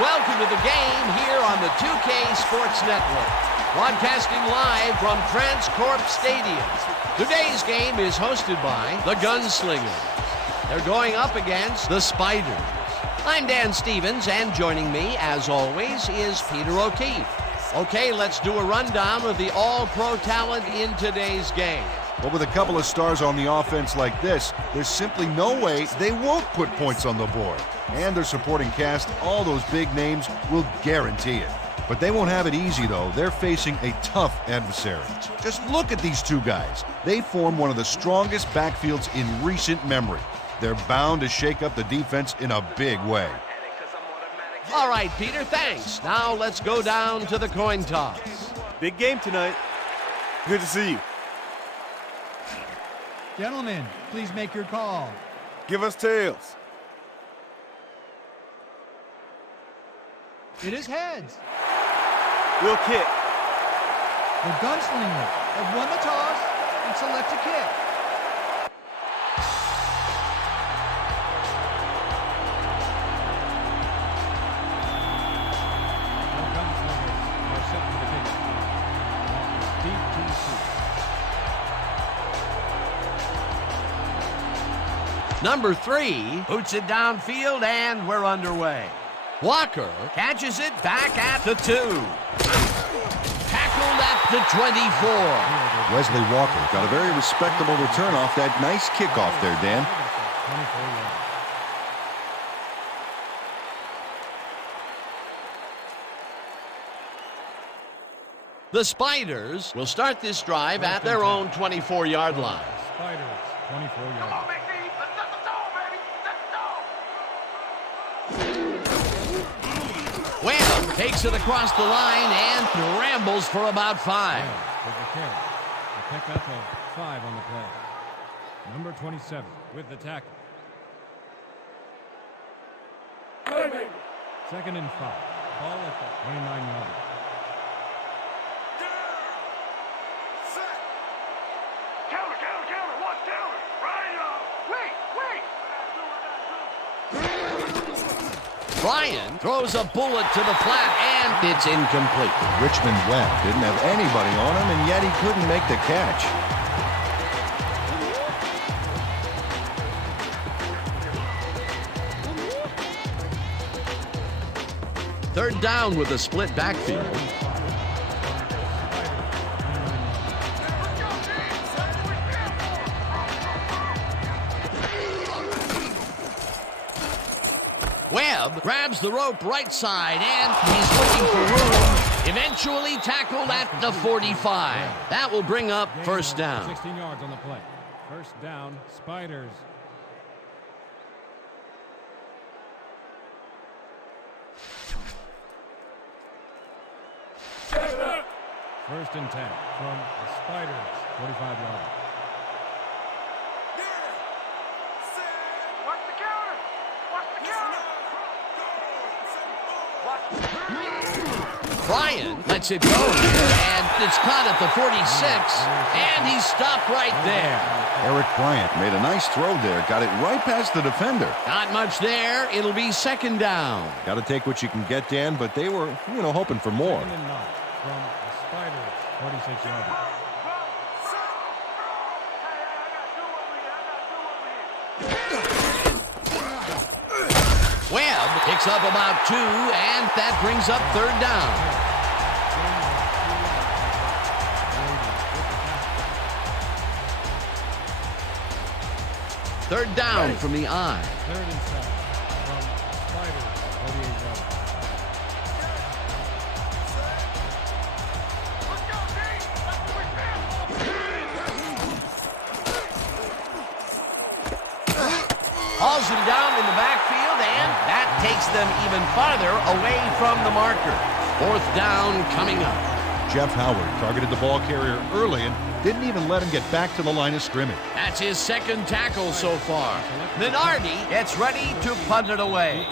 welcome to the game here on the 2K Sports Network. Broadcasting live from Transcorp Stadium. Today's game is hosted by the Gunslingers. They're going up against the Spiders. I'm Dan Stevens, and joining me, as always, is Peter O'Keefe. Okay, let's do a rundown of the all-pro talent in today's game. Well, with a couple of stars on the offense like this, there's simply no way they won't put points on the board. And their supporting cast, all those big names, will guarantee it. But they won't have it easy, though. They're facing a tough adversary. Just look at these two guys. They form one of the strongest backfields in recent memory. They're bound to shake up the defense in a big way. All right, Peter, thanks. Now let's go down to the coin toss. Big game tonight. Good to see you. Gentlemen, please make your call. Give us tails. It is heads. We'll kick. The Gunslingers have won the toss and select a kick. The Gunslingers are set for the kick. Deep to the seat. Number 3 boots it downfield, and we're underway. Walker catches it back at the 2. Tackled at the 24. Wesley Walker got a very respectable return off that nice kickoff there, Dan. The Spiders will start this drive at their own 24-yard line. Spiders, 24 yards. Webb takes it across the line and rambles for about 5. With the carry. A pickup of 5 on the play. Number 27 with the tackle. Second and 5. Ball at the 29-yard line. Bryan throws a bullet to the flat, and it's incomplete. Richmond Webb didn't have anybody on him, and yet he couldn't make the catch. Third down with a split backfield. Webb grabs the rope right side, and he's looking for room. Eventually tackled at the 45. That will bring up first down. 16 yards on the play. First down, Spiders. First and 10 from the Spiders, 45 yards. Bryan lets it go, and it's caught at the 46, and he's stopped right there. Eric Bryant made a nice throw there, got it right past the defender. Not much there. It'll be second down. Got to take what you can get, Dan, but they were, hoping for more. Second and 9 from the Spiders, 46 yards. Webb picks up about 2, and that brings up third down. Third down from the eye. Third and 7 from Spiders, 48 yards. Hauls him down in the backfield, and that takes them even farther away from the marker. Fourth down coming up. Jeff Howard targeted the ball carrier early and didn't even let him get back to the line of scrimmage. That's his second tackle so far. Minardi gets ready to punt it away.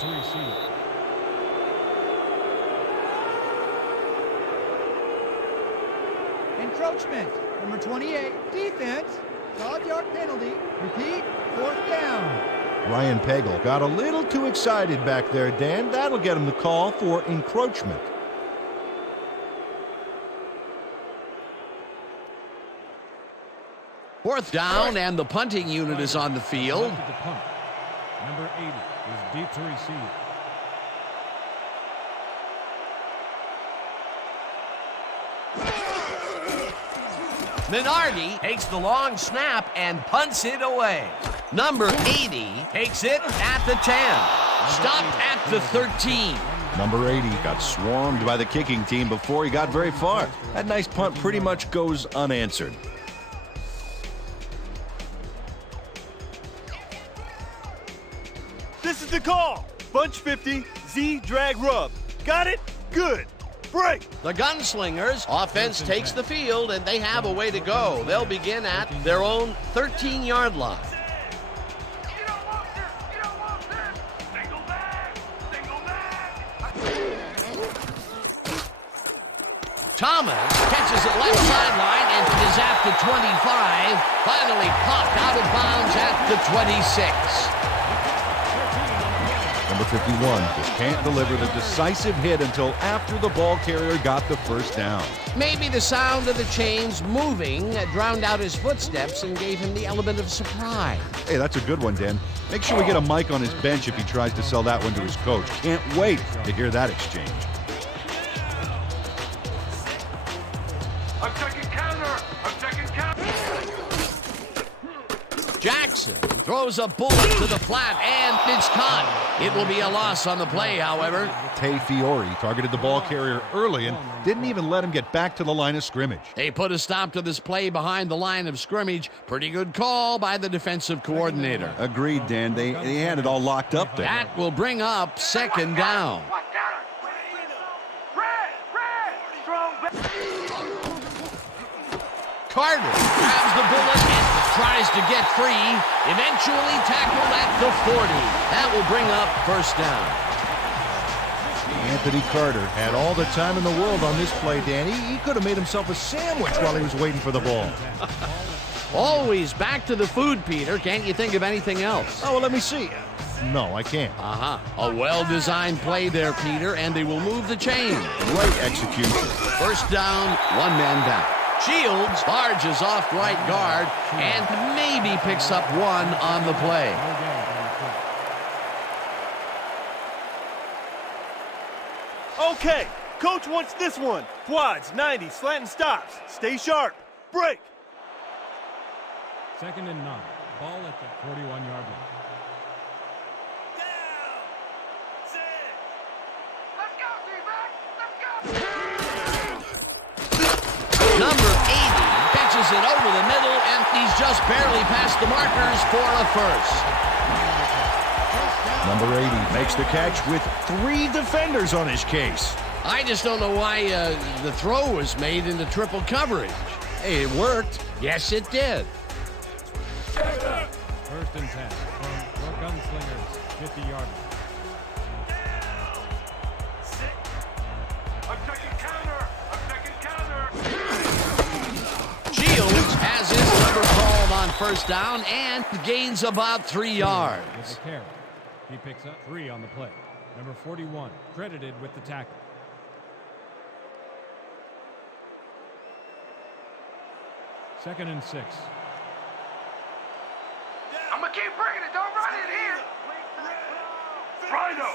Encroachment, number 28, defense, 12-yard penalty. Repeat, fourth down. Ryan Pagel got a little too excited back there, Dan. That'll get him the call for encroachment. Fourth down, and the punting unit is on the field. Number 80 is deep to receive. Minardi takes the long snap and punts it away. Number 80 takes it at the 10. Stopped at the 13. Number 80 got swarmed by the kicking team before he got very far. That nice punt pretty much goes unanswered. This is the call. Bunch 50, Z drag rub. Got it? Good. Break. The Gunslingers offense takes the field, and they have a way to go. They'll begin at their own 13-yard line. Thomas catches it left sideline and is at the 25. Finally popped out of bounds at the 26. Number 51 just can't deliver the decisive hit until after the ball carrier got the first down. Maybe the sound of the chains moving drowned out his footsteps and gave him the element of surprise. Hey, that's a good one, Dan. Make sure we get a mic on his bench if he tries to sell that one to his coach. Can't wait to hear that exchange. I'm taking counter! I'm taking counter! Jackson throws a bullet to the flat, and it's caught. It will be a loss on the play, however. Tay Fiore targeted the ball carrier early and didn't even let him get back to the line of scrimmage. They put a stop to this play behind the line of scrimmage. Pretty good call by the defensive coordinator. Agreed, Dan. They had it all locked up there. That will bring up second down. Carter grabs the bullet and tries to get free. Eventually tackled at the 40. That will bring up first down. Anthony Carter had all the time in the world on this play, Danny. He could have made himself a sandwich while he was waiting for the ball. Always back to the food, Peter. Can't you think of anything else? Oh, well, let me see. No, I can't. A well-designed play there, Peter, and they will move the chain. Great execution. First down, one man down. Shields barges off right guard and maybe picks up one on the play. Okay, coach wants this one. Quads, 90, slant and stops. Stay sharp. Break. Second and 9. Ball at the 41-yard line. Number 80 catches it over the middle, and he's just barely past the markers for a first. Number 80 makes the catch with 3 defenders on his case. I just don't know why the throw was made into triple coverage. Hey, it worked. Yes, it did. First and 10 from the Gunslingers, 50-yard line. I'm taking counter! I'm taking counter! Shields has his number called on first down and gains about 3 yards. With the carry. He picks up 3 on the play. Number 41, credited with the tackle. Second and 6. I'm gonna keep bringing it! Don't run it here! Rhino!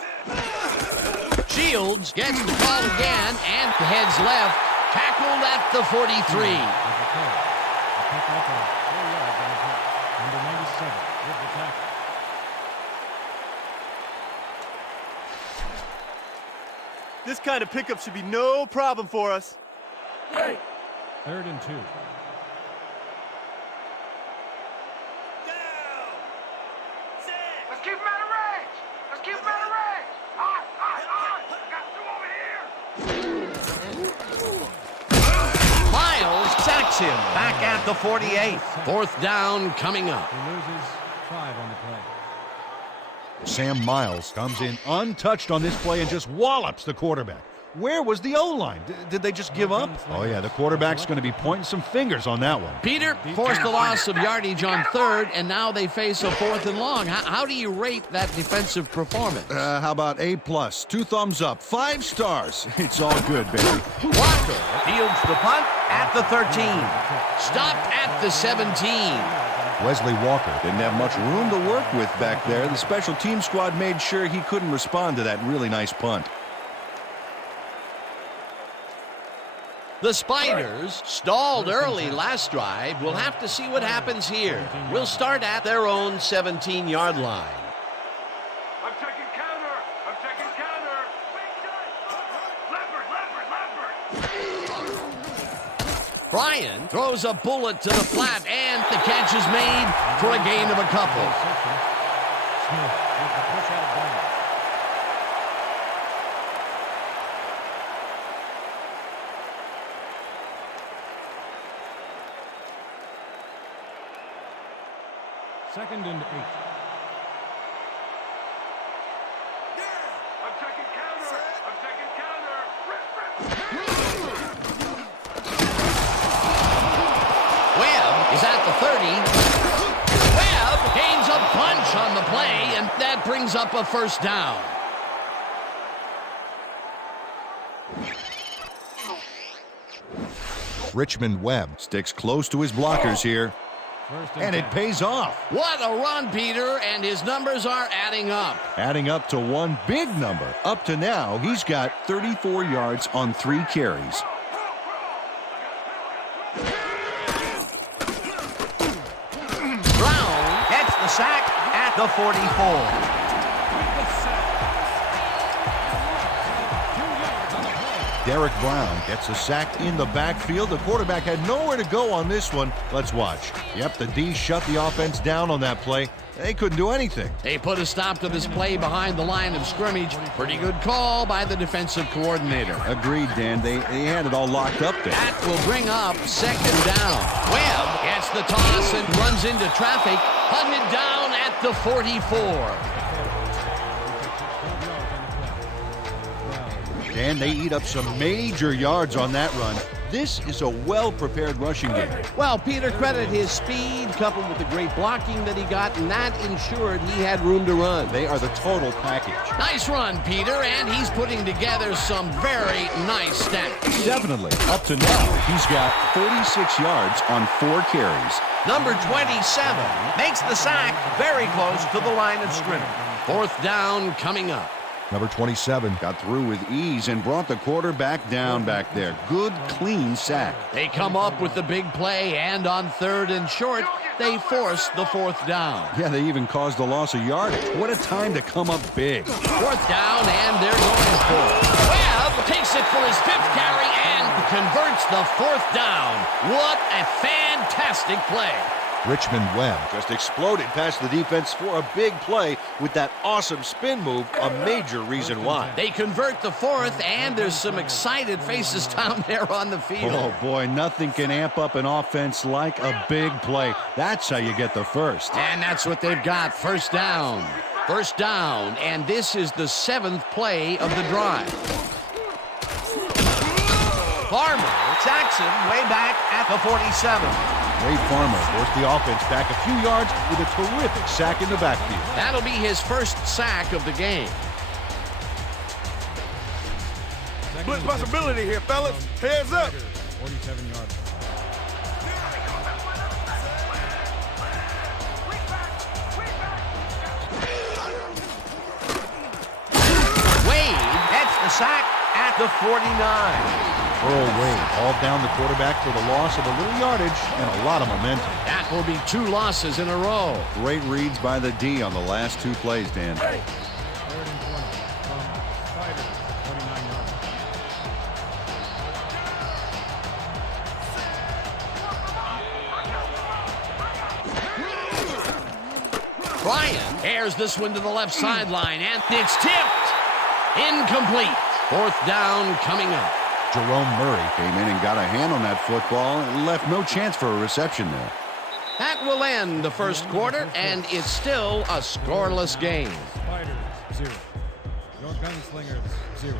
Shields gets the call again and heads left. Tackled at the 43. With the carry. He picked up 4 yards on the play. Number 97 with the tackle. This kind of pickup should be no problem for us. Hey! Third and 2. Let's keep him out of range! Let's keep him out of range! Hot! Got 2 over here! Miles sacks him back at the 48. Fourth down coming up. He loses 5 on the play. Sam Miles comes in untouched on this play and just wallops the quarterback. Where was the O-line? Did they just give up? Oh, yeah, the quarterback's going to be pointing some fingers on that one. Peter forced the loss of yardage on third, and now they face a 4th and long. How do you rate that defensive performance? How about A+, 2 thumbs up, 5 stars. It's all good, baby. Walker fields the punt at the 13. Stopped at the 17. Wesley Walker didn't have much room to work with back there. The special team squad made sure he couldn't respond to that really nice punt. The Spiders stalled early last drive. We'll have to see what happens here. We'll start at their own 17-yard line. I'm taking counter. I'm taking counter. Leopard. Bryan throws a bullet to the flat, and the catch is made for a gain of a couple. Smith with the push out down. Second and 8. I'm taking counter. I'm taking counter. Webb is at the 30. Webb gains a bunch on the play, and that brings up a first down. Richmond Webb sticks close to his blockers here, and it pays off. What a run, Peter, and his numbers are adding up. Adding up to one big number. Up to now, he's got 34 yards on 3 carries. Brown gets the sack at the 44. Derek Brown gets a sack in the backfield. The quarterback had nowhere to go on this one. Let's watch. Yep, the D shut the offense down on that play. They couldn't do anything. They put a stop to this play behind the line of scrimmage. Pretty good call by the defensive coordinator. Agreed, Dan. They had it all locked up there. That will bring up second down. Webb gets the toss and runs into traffic. Hunted down at the 44. And they eat up some major yards on that run. This is a well-prepared rushing game. Well, Peter, credit his speed coupled with the great blocking that he got, and that ensured he had room to run. They are the total package. Nice run, Peter, and he's putting together some very nice stats. Definitely. Up to now, he's got 36 yards on 4 carries. Number 27 makes the sack very close to the line of scrimmage. 4th down coming up. Number 27 got through with ease and brought the quarterback down back there. Good, clean sack. They come up with the big play, and on 3rd and short, they force the 4th down. Yeah, they even caused the loss of yardage. What a time to come up big. 4th down, and they're going for it. Webb takes it for his 5th carry and converts the 4th down. What a fantastic play. Richmond Webb just exploded past the defense for a big play with that awesome spin move, a major reason why. They convert the 4th, and there's some excited faces down there on the field. Oh, boy, nothing can amp up an offense like a big play. That's how you get the first. And that's what they've got, first down. First down, and this is the 7th play of the drive. Farmer sacks him way back at the 47. Ray Farmer forced the offense back a few yards with a terrific sack in the backfield. That'll be his first sack of the game. Split possibility here, fellas. Heads up. 47 yards. Wade gets the sack at the 49. Earl Wade hauled down the quarterback for the loss of a little yardage and a lot of momentum. That will be 2 losses in a row. Great reads by the D on the last 2 plays, Dan. 3rd and 20 from Spiders, 29 yards. Bryan airs this one to the left sideline, and it's tipped. Incomplete. 4th down coming up. Jerome Murray came in and got a hand on that football and left no chance for a reception there. That will end the first quarter, and it's still a scoreless game. Spiders, 0. Your Gunslingers, 0.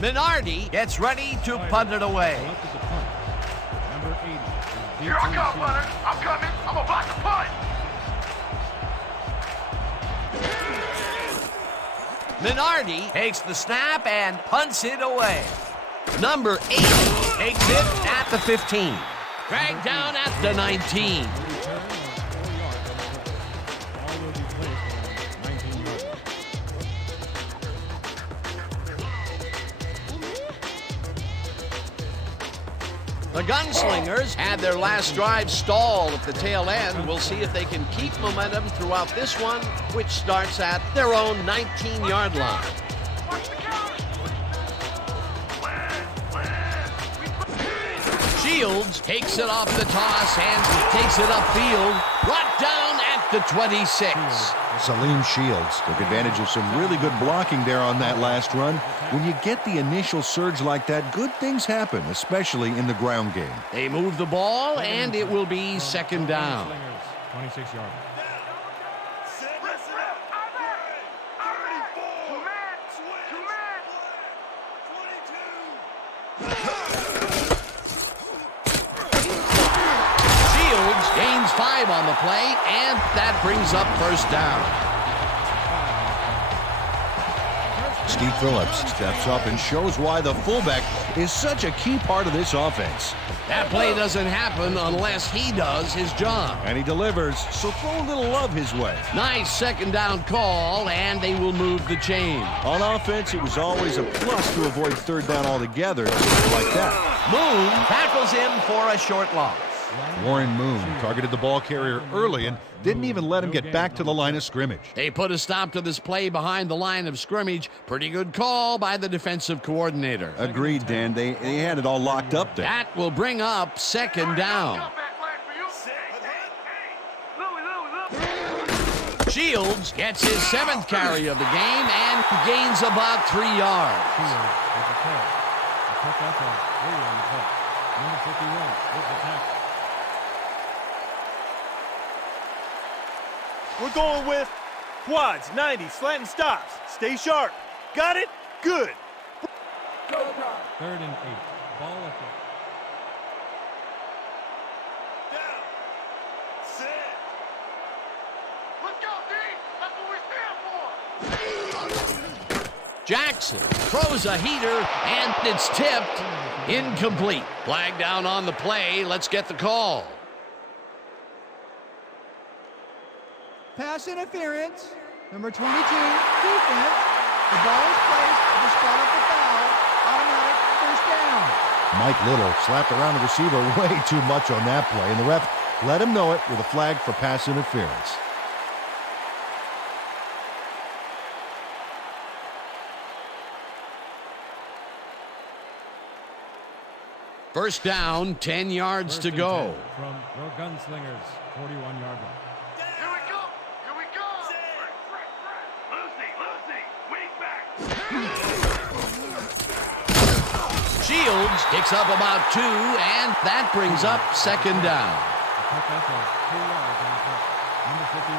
Minardi gets ready to punt it away. Selected the punt. Number 80. Here I come, Leonard. I'm coming. I'm about to punt. Minardi takes the snap and punts it away. Number 80 takes it at the 15. Dragged down at the 19. Return of 4 yards on the play. Ball will be placed on 19 yards. The Gunslingers had their last drive stall at the tail end. We'll see if they can keep momentum throughout this one, which starts at their own 19-yard line. Shields takes it off the toss and takes it upfield, brought down at the 26. Salim Shields took advantage of some really good blocking there on that last run. When you get the initial surge like that, good things happen, especially in the ground game. They move the ball, and it will be second down. 26 yards. Shields gains 5 on the play, and that brings up first down. Steve Phillips steps up and shows why the fullback is such a key part of this offense. That play doesn't happen unless he does his job. And he delivers, so throw a little love his way. Nice second down call, and they will move the chain. On offense, it was always a plus to avoid third down altogether, just like that. Moon tackles him for a short loss. Warren Moon targeted the ball carrier early and didn't even let him get back to the line of scrimmage. They put a stop to this play behind the line of scrimmage. Pretty good call by the defensive coordinator. Agreed, Dan. They had it all locked up there. That will bring up second down. Shields gets his 7th carry of the game and gains about 3 yards. Shields with the play. A pickup of 3 on the play. Number 51 with the tackle. We're going with quads, 90, slant and stops. Stay sharp. Got it? Good. 3rd and 8. Ball at the Down. Set. Let's go, D. That's what we stand for. Jackson throws a heater, and it's tipped. Incomplete. Flag down on the play. Let's get the call. Pass interference, number 22, defense. The ball is placed to spot up the foul. Automatic first down. Mike Little slapped around the receiver way too much on that play, and the ref let him know it with a flag for pass interference. First down, 10 yards First to and go. 10 from your Gunslingers, 41-yard line. Here we go. Here we go. Lucy, wing back. Shields picks up about 2, and that brings up second down. A pickup of 2 yards on the play. Number 51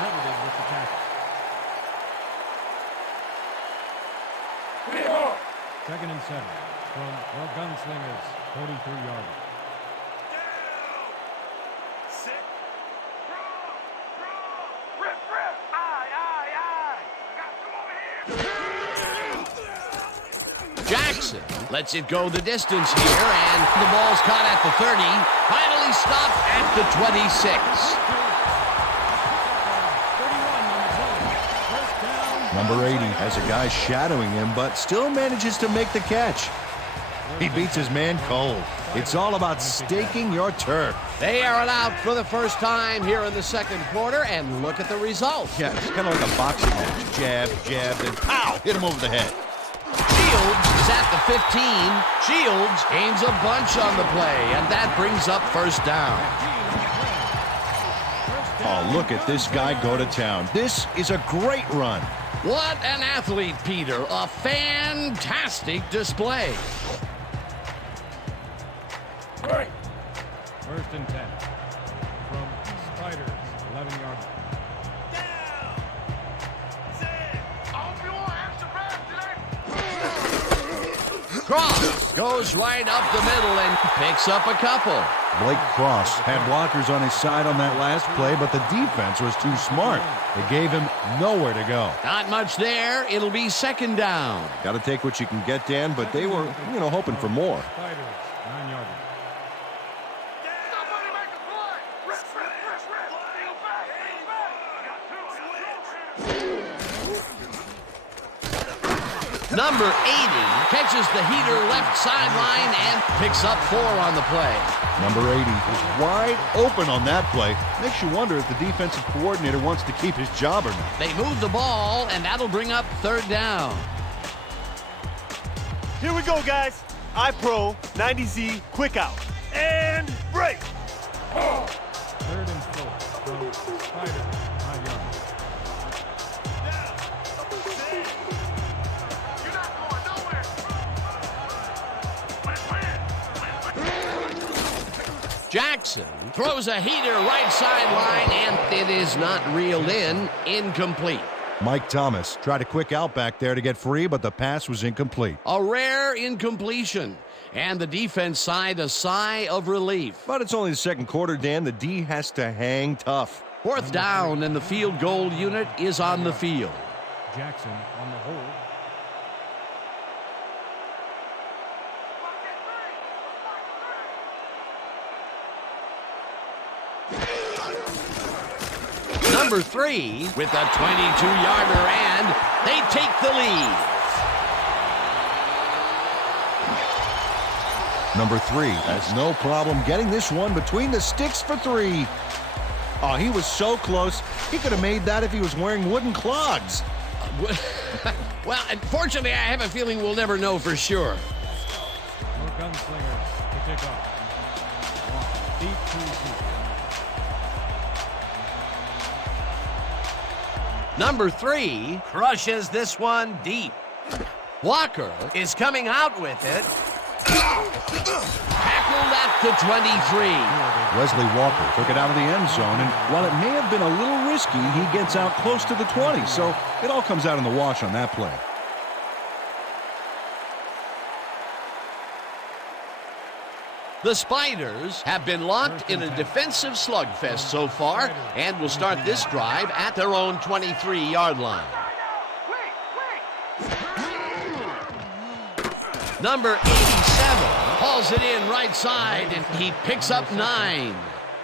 credited with the tackle. 2nd and 7 from your Gunslingers, 43-yard line. Rip. Aye. I got 2 over here. Jackson lets it go the distance here, and the ball's caught at the 30. Finally stopped at the 26. 31 on the play. First down. Number 80 has a guy shadowing him, but still manages to make the catch. He beats his man cold. It's all about staking your turf. They are out for the first time here in the second quarter, and look at the result. Yeah, it's kind of like a boxing match. Jab, then pow, hit him over the head. Shields is at the 15. Shields gains a bunch on the play, and that brings up first down. Oh, look at this guy go to town. This is a great run. What an athlete, Peter. A fantastic display. First and 10 from Spiders, 11-yard line. I hope you all have some rest today. Cross goes right up the middle and picks up a couple. Blake Cross had blockers on his side on that last play, but the defense was too smart. They gave him nowhere to go. Not much there. It'll be second down. Got to take what you can get, Dan, but they were, hoping for more. Spiders, 9-yard line. Somebody make a play! Rip! Steal back! I got two. Number 80 catches the heater left sideline and picks up 4 on the play. Number 80 was wide open on that play. Makes you wonder if the defensive coordinator wants to keep his job or not. They move the ball, and that'll bring up third down. Here we go, guys. iPro 90Z quick out. And break. Third and 4 from Spiders, 5 yards. You're not going nowhere! Jackson throws a heater right sideline, and it is not reeled in. Incomplete. Mike Thomas tried a quick out back there to get free, but the pass was incomplete. A rare incompletion. And the defense sighed a sigh of relief. But it's only the second quarter, Dan. The D has to hang tough. Fourth down, and the field goal unit is on the field. Jackson on the hold. Number 3 with a 22-yarder, and they take the lead. Number 3 has no problem getting this one between the sticks for 3. Oh, he was so close. He could have made that if he was wearing wooden clogs. Well, unfortunately, I have a feeling we'll never know for sure. More gunslingers to kick off. Deep to receive. Number 3 crushes this one deep. Walker is coming out with it. Tackled at the 23. Wesley Walker took it out of the end zone, and while it may have been a little risky, he gets out close to the 20, so it all comes out in the wash on that play. The Spiders have been locked in a defensive slugfest so far and will start this drive at their own 23-yard line. Number 87 hauls it in right side, and he picks up 9.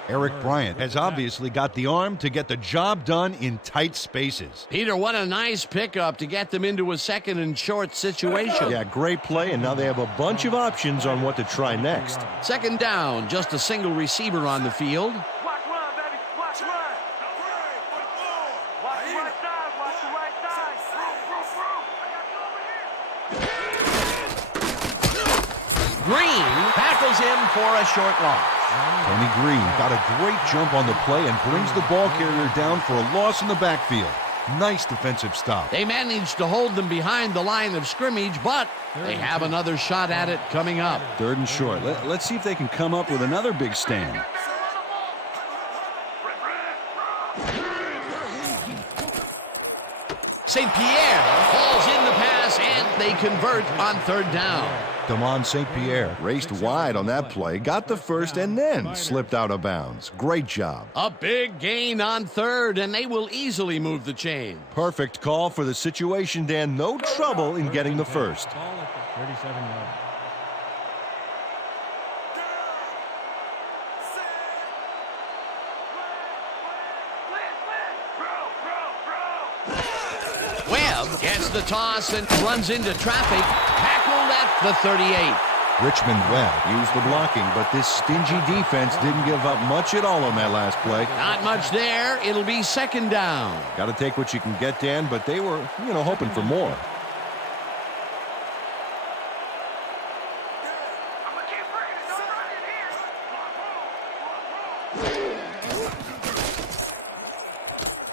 Eric Bryant has obviously got the arm to get the job done in tight spaces. Peter, what a nice pickup to get them into a second and short situation. Yeah, great play, and now they have a bunch of options on what to try next. Second down, just a single receiver on the field. Watch run, baby. Watch run. Watch the right side. Watch the right side. Green tackles him for a short loss. Tony Green got a great jump on the play and brings the ball carrier down for a loss in the backfield. Nice defensive stop. They managed to hold them behind the line of scrimmage, but they have another shot at it coming up. Third and short. Let's see if they can come up with another big stand. St. Pierre falls in the pass, and they convert on third down. Damon St. Pierre raced wide on that play, got the first, and then slipped out of bounds. Great job. A big gain on third, and they will easily move the chain. Perfect call for the situation, Dan. No trouble in getting the first. Ball at the 37-yard. Webb gets the toss and runs into traffic, tackled at the 38. Richmond Webb used the blocking, but this stingy defense didn't give up much at all on that last play. Not much there. It'll be second down. Got to take what you can get, Dan, but they were, hoping for more. I'm gonna keep bringing it. Don't run in here.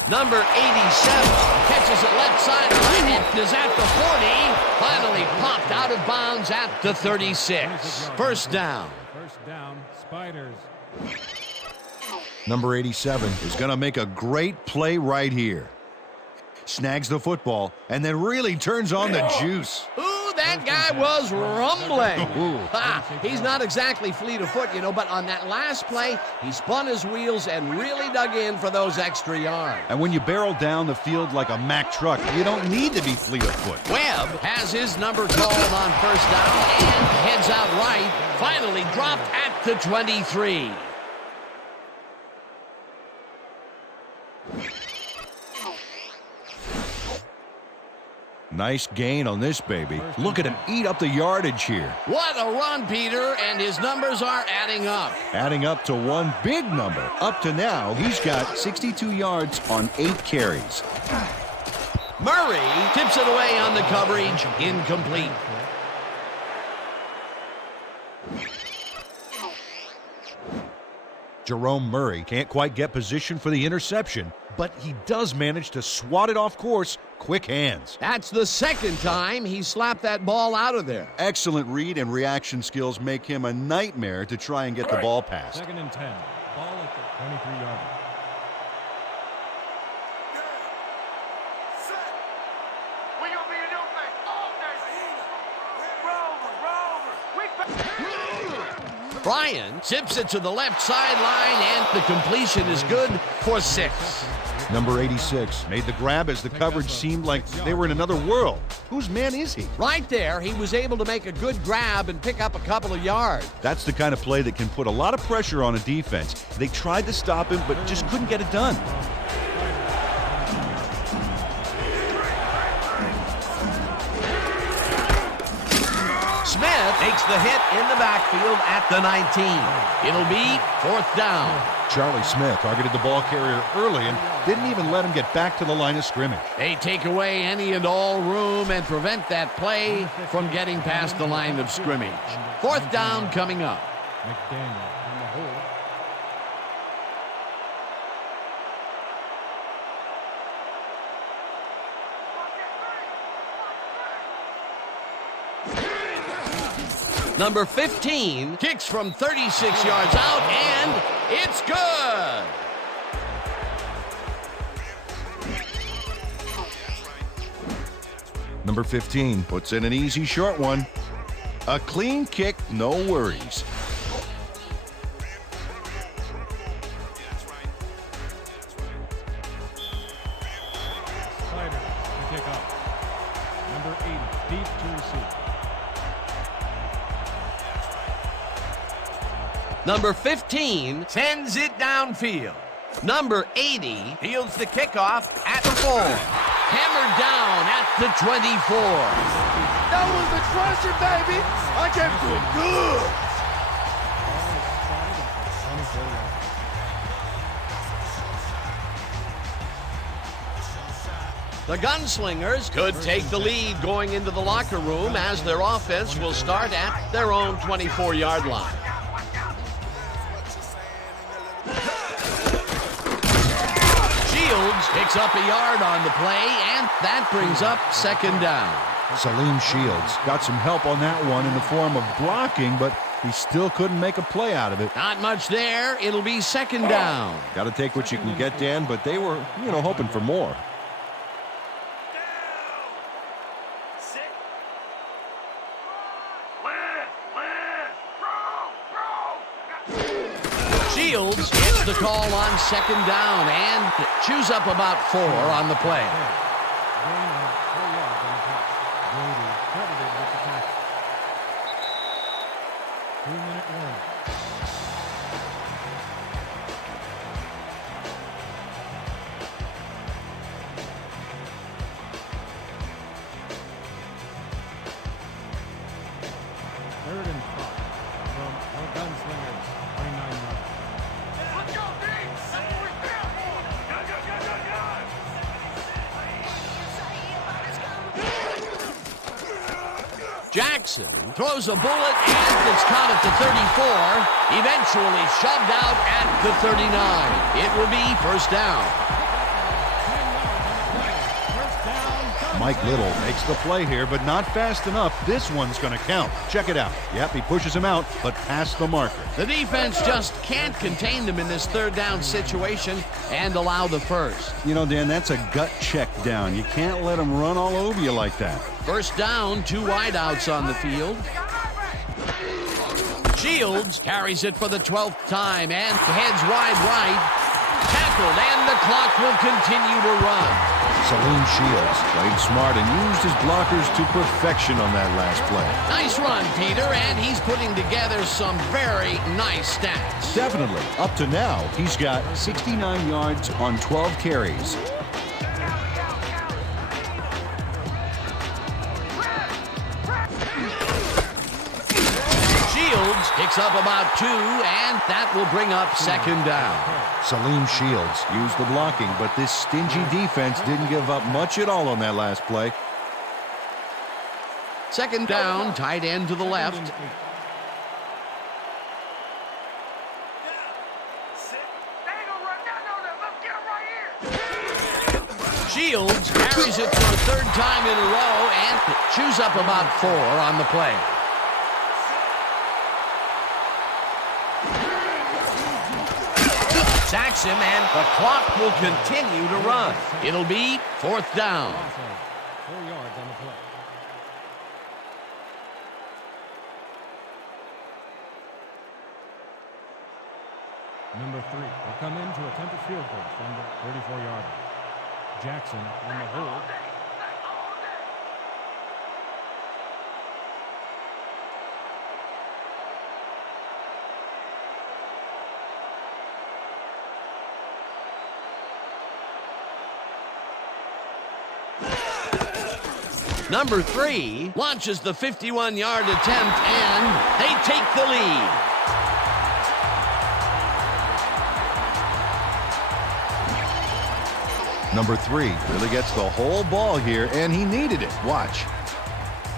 Number 87 catches it left sideline and is at the 40. Finally popped out of bounds at the 36. First down. First down, Spiders. Number 87 is going to make a great play right here. Snags the football and then really turns on the juice. Ooh, that that guy was rumbling. Ooh. He's not exactly fleet of foot, but on that last play, he spun his wheels and really dug in for those extra yards. And when you barrel down the field like a Mack truck, you don't need to be fleet of foot. Webb has his number called on first down and heads out right. Finally dropped at the 23. Nice gain on this baby. Look at him eat up the yardage here. What a run, Peter, and his numbers are adding up. Adding up to one big number. Up to now, he's got 62 yards on 8 carries. Murray tips it away on the coverage. Incomplete. Jerome Murray can't quite get position for the interception, but he does manage to swat it off course. Quick hands. That's the second time he slapped that ball out of there. Excellent read and reaction skills make him a nightmare to try and get the ball past. 2nd and 10. Ball at the 23-yard line. We gonna be in your face all day. Rover. Bryant zips it to the left sideline, and the completion is good for 6. Number 86 made the grab as the coverage seemed like they were in another world. Whose man is he? Right there, he was able to make a good grab and pick up a couple of yards. That's the kind of play that can put a lot of pressure on a defense. They tried to stop him, but just couldn't get it done. Smith makes the hit in the backfield at the 19. It'll be 4th down. Charlie Smith targeted the ball carrier early and didn't even let him get back to the line of scrimmage. They take away any and all room and prevent that play from getting past the line of scrimmage. 4th down coming up. McDaniel on the hold. Number 15 kicks from 36 yards out, and it's good. Number 15 puts in an easy short one. A clean kick, no worries. Slider to kick off. Number 80 deep to receive. Number 15 sends it downfield. Number 80 fields the kickoff at the 4. Hammered down at the 24. That was the crusher, baby. I came through good. The Gunslingers could take the lead going into the locker room as their offense will start at their own 24-yard line. Shields picks up a yard on the play, and that brings up 2nd down. Salim Shields got some help on that one in the form of blocking, but he still couldn't make a play out of it. Not much there. It'll be 2nd down. Got to take what you can get, Dan, but they were, hoping for more. Shields gets the call on 2nd down and chews up about 4 on the play. Gain of 4 yards on the catch. Brady credited with the tackle. 2-minute warning. Third and 5 from the Gunslingers, 29 yards. Let's go, D. That's what we feel. Jackson throws a bullet, and it's caught at the 34. Eventually shoved out at the 39. It will be 1st down. 10 yards on the play. 1st down, Mike Little makes the play here, but not fast enough. This one's going to count. Check it out. Yep, he pushes him out, but past the marker. The defense just can't contain them in this third down situation and allow the first. You know, Dan, that's a gut check down. You can't let them run all over you like that. First down, 2 wideouts on the field. Shields carries it for the 12th time and heads wide right. Tackled, and the clock will continue to run. Saloon Shields played smart and used his blockers to perfection on that last play. Nice run, Peter, and he's putting together some very nice stats. Definitely. Up to now, he's got 69 yards on 12 carries. Shields picks up about 2, and that will bring up second down. Saleem Shields used the blocking, but this stingy defense didn't give up much at all on that last play. Second down, tight end to the left. Shields carries it for a third time in a row and chews up about 4 on the play. Sacks him, and the clock will continue to run. It'll be 4th down. 4 yards on the play. Number 3 will come in to attempt a field goal from the 34-yard line. Jackson on the hold. Number 3 launches the 51-yard attempt, and they take the lead. Number 3 really gets the whole ball here, and he needed it. Watch.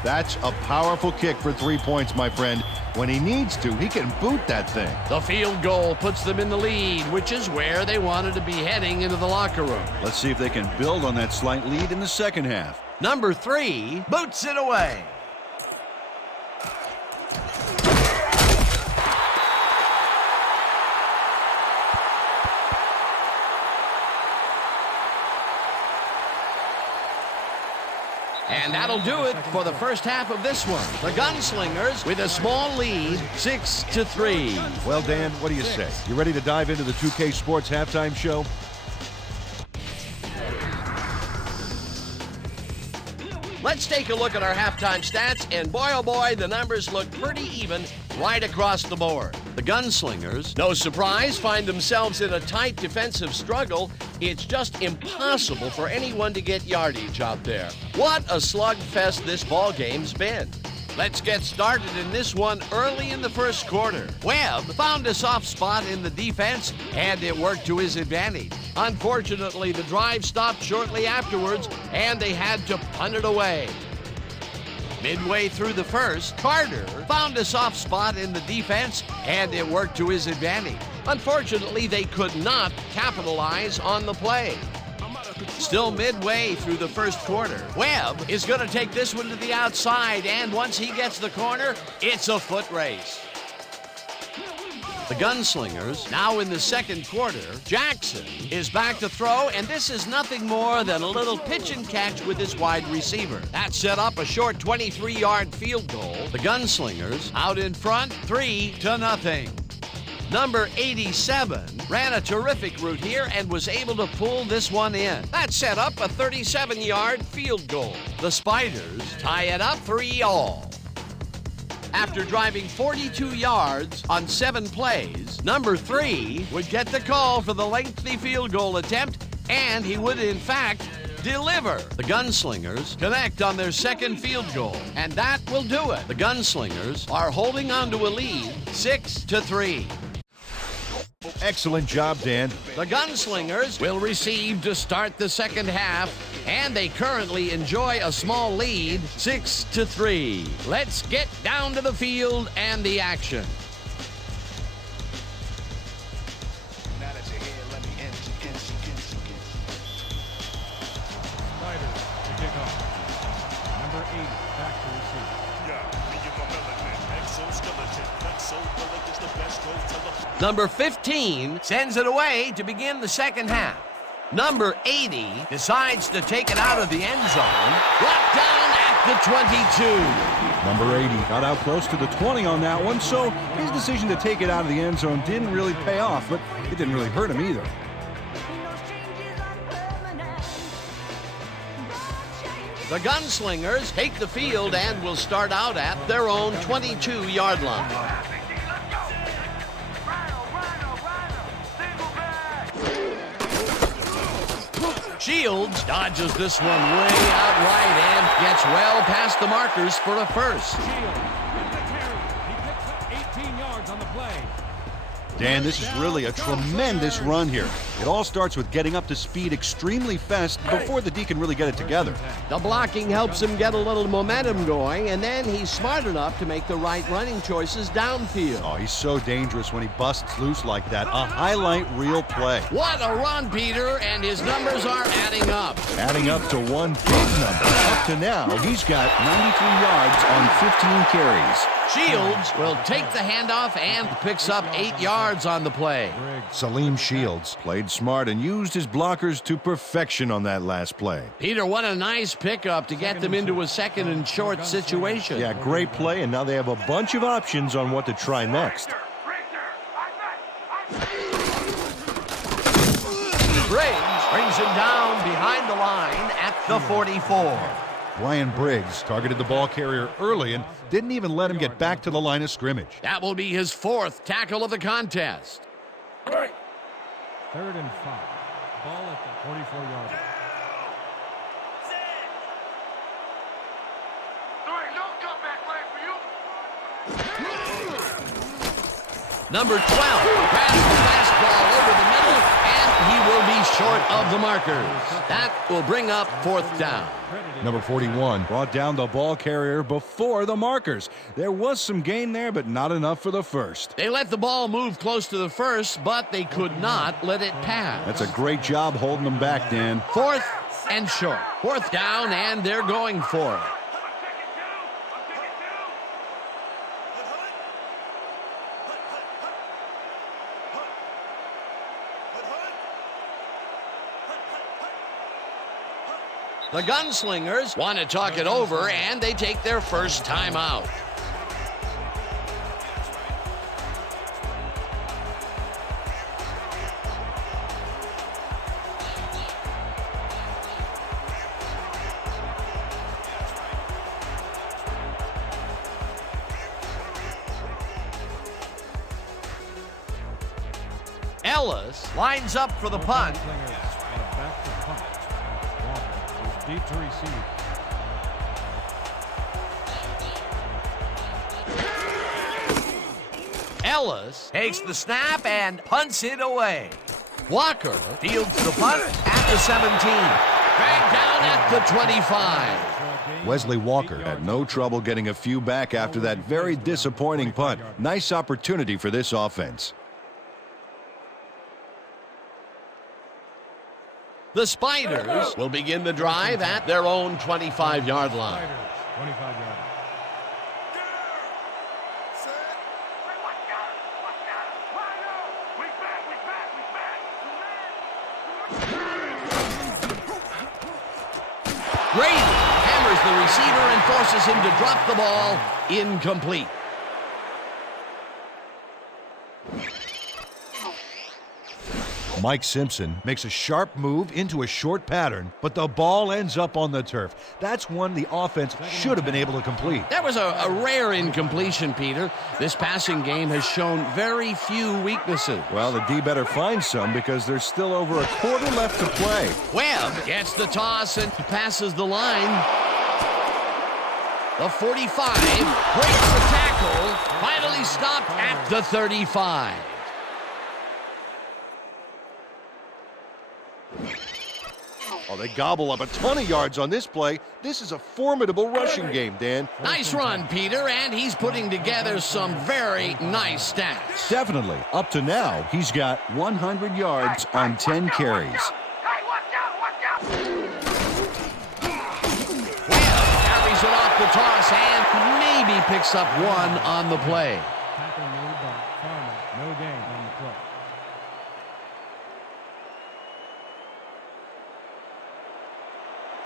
That's a powerful kick for 3 points, my friend. When he needs to, he can boot that thing. The field goal puts them in the lead, which is where they wanted to be heading into the locker room. Let's see if they can build on that slight lead in the second half. Number 3 boots it away. And that'll do it for the first half of this one. The Gunslingers with a small lead, 6-3. Well, Dan, what do you say? You ready to dive into the 2K Sports halftime show? Let's take a look at our halftime stats, and boy, oh boy, the numbers look pretty even right across the board. The Gunslingers, no surprise, find themselves in a tight defensive struggle. It's just impossible for anyone to get yardage out there. What a slugfest this ball game's been. Let's get started in this one early in the first quarter. Webb found a soft spot in the defense, and it worked to his advantage. Unfortunately, the drive stopped shortly afterwards, and they had to punt it away. Midway through the first, Carter found a soft spot in the defense, and it worked to his advantage. Unfortunately, they could not capitalize on the play. Still midway through the first quarter, Webb is going to take this one to the outside, and once he gets the corner, it's a foot race. The Gunslingers, now in the second quarter, Jackson is back to throw, and this is nothing more than a little pitch and catch with his wide receiver. That set up a short 23-yard field goal. The Gunslingers out in front, 3-0. Number 87 ran a terrific route here and was able to pull this one in. That set up a 37-yard field goal. The Spiders tie it up 3-all. After driving 42 yards on 7 plays, number 3 would get the call for the lengthy field goal attempt, and he would in fact deliver. The Gunslingers connect on their second field goal, and that will do it. The Gunslingers are holding on to a lead, 6-3. Excellent job, Dan. The Gunslingers will receive to start the second half, and they currently enjoy a small lead, 6-3. Let's get down to the field and the action. Spiders to kick off. Number 80 back to receive. Number 15 sends it away to begin the second half. Number 80 decides to take it out of the end zone. Brought down at the 22. Number 80 got out close to the 20 on that one, so his decision to take it out of the end zone didn't really pay off, but it didn't really hurt him either. The Gunslingers take the field and will start out at their own 22-yard line. Shields dodges this one way out right and gets well past the markers for a first. Shields gets the carry. He picks up 18 yards on the play. Dan, this is really a tremendous run here. It all starts with getting up to speed extremely fast before the D can really get it together. The blocking helps him get a little momentum going, and then he's smart enough to make the right running choices downfield. Oh, he's so dangerous when he busts loose like that. A highlight reel play. What a run, Peter, and his numbers are adding up. Adding up to one big number. Up to now, he's got 93 yards on 15 carries. Shields will take the handoff and picks up 8 yards on the play. Salim Shields played smart and used his blockers to perfection on that last play. Peter, what a nice pickup to get them into a second and short situation. Yeah, great play, and now they have a bunch of options on what to try next. Briggs brings him down behind the line at the 44. Brian Briggs targeted the ball carrier early and didn't even let him get back to the line of scrimmage. That will be his 4th tackle of the contest. 3rd and 5. Ball at the 44-yard line. Number 12 grabs the fastball over the middle, and he will be short of the markers. That will bring up 4th down. Number 41 brought down the ball carrier before the markers. There was some gain there, but not enough for the first. They let the ball move close to the first, but they could not let it pass. That's a great job holding them back, Dan. 4th and short. 4th down, and they're going for it. The Gunslingers want to talk it over, and they take their first time out. Ellis lines up for the punt. Back to punt. Walker is deep to receive. Ellis takes the snap and punts it away. Walker fields the punt at the 17. Dragged down at the 25. Wesley Walker had no trouble getting a few back after that very disappointing punt. Nice opportunity for this offense. The Spiders will begin the drive at their own 25-yard line. 25 yards. Grady hammers the receiver and forces him to drop the ball. Incomplete. Mike Simpson makes a sharp move into a short pattern, but the ball ends up on the turf. That's one the offense should have been able to complete. That was a rare incompletion, Peter. This passing game has shown very few weaknesses. Well, the D better find some because there's still over a quarter left to play. Webb gets the toss and passes the line. The 45 breaks the tackle, finally stopped at the 35. Oh, they gobble up a ton of yards on this play. This is a formidable rushing game, Dan. Nice run, Peter, and he's putting together some very nice stats. Definitely. Up to now, he's got 100 yards on 10 carries. Webb carries it the toss and maybe picks up one on the play. Tackle made by Farmer. No gain on the play.